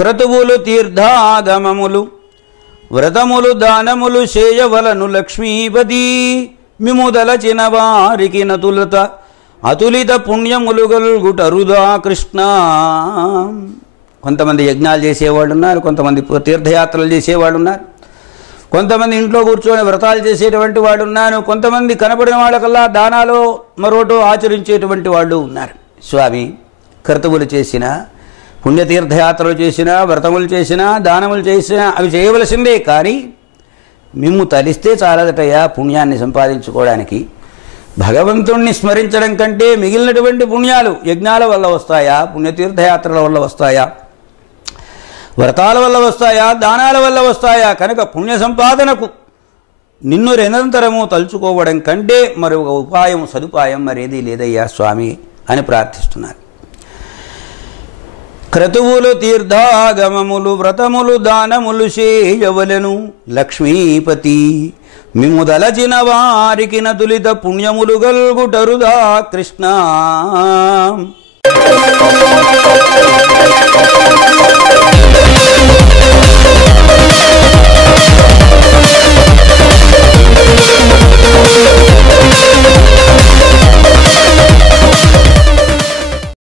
క్రతువులు తీర్థాగమములు వ్రతములు దానములు చేయవలను లక్ష్మీపతి మిముదలచిన వారికి నతులత అతులిత పుణ్యములు గల్గుటరుదా కృష్ణ. కొంతమంది యజ్ఞాలు చేసేవాళ్ళు ఉన్నారు, కొంతమంది తీర్థయాత్రలు చేసేవాళ్ళు ఉన్నారు, కొంతమంది ఇంట్లో కూర్చొని వ్రతాలు చేసేటువంటి వాళ్ళు ఉన్నారు, కొంతమంది కనబడిన వాళ్ళకల్లా దానాలు మరోటో ఆచరించేటువంటి వాళ్ళు ఉన్నారు. స్వామి, క్రతువులు చేసినా, పుణ్యతీర్థయాత్రలు చేసినా, వ్రతములు చేసినా, దానములు చేసినా అవి చేయవలసిందే. కానీ మిమ్ము తలిస్తే చాలదటయ్యా పుణ్యాన్ని సంపాదించుకోవడానికి. భగవంతుణ్ణి స్మరించడం కంటే మిగిలినటువంటి పుణ్యాలు యజ్ఞాల వల్ల వస్తాయా, పుణ్యతీర్థయాత్రల వల్ల వస్తాయా, వ్రతాల వల్ల వస్తాయా, దానాల వల్ల వస్తాయా? కనుక పుణ్య సంపాదనకు నిన్ను నిరంతరము తలుచుకోవడం కంటే మరొక ఉపాయం, సదుపాయం మరేదీ లేదయ్యా స్వామి అని ప్రార్థిస్తున్నారు. క్రతువులు తీర్థాగమములు వ్రతములు దానములు చేయవలెను లక్ష్మీపతి మిముదలచిన వారికి నతులిత పుణ్యములు గల్గుటరుదా కృష్ణ.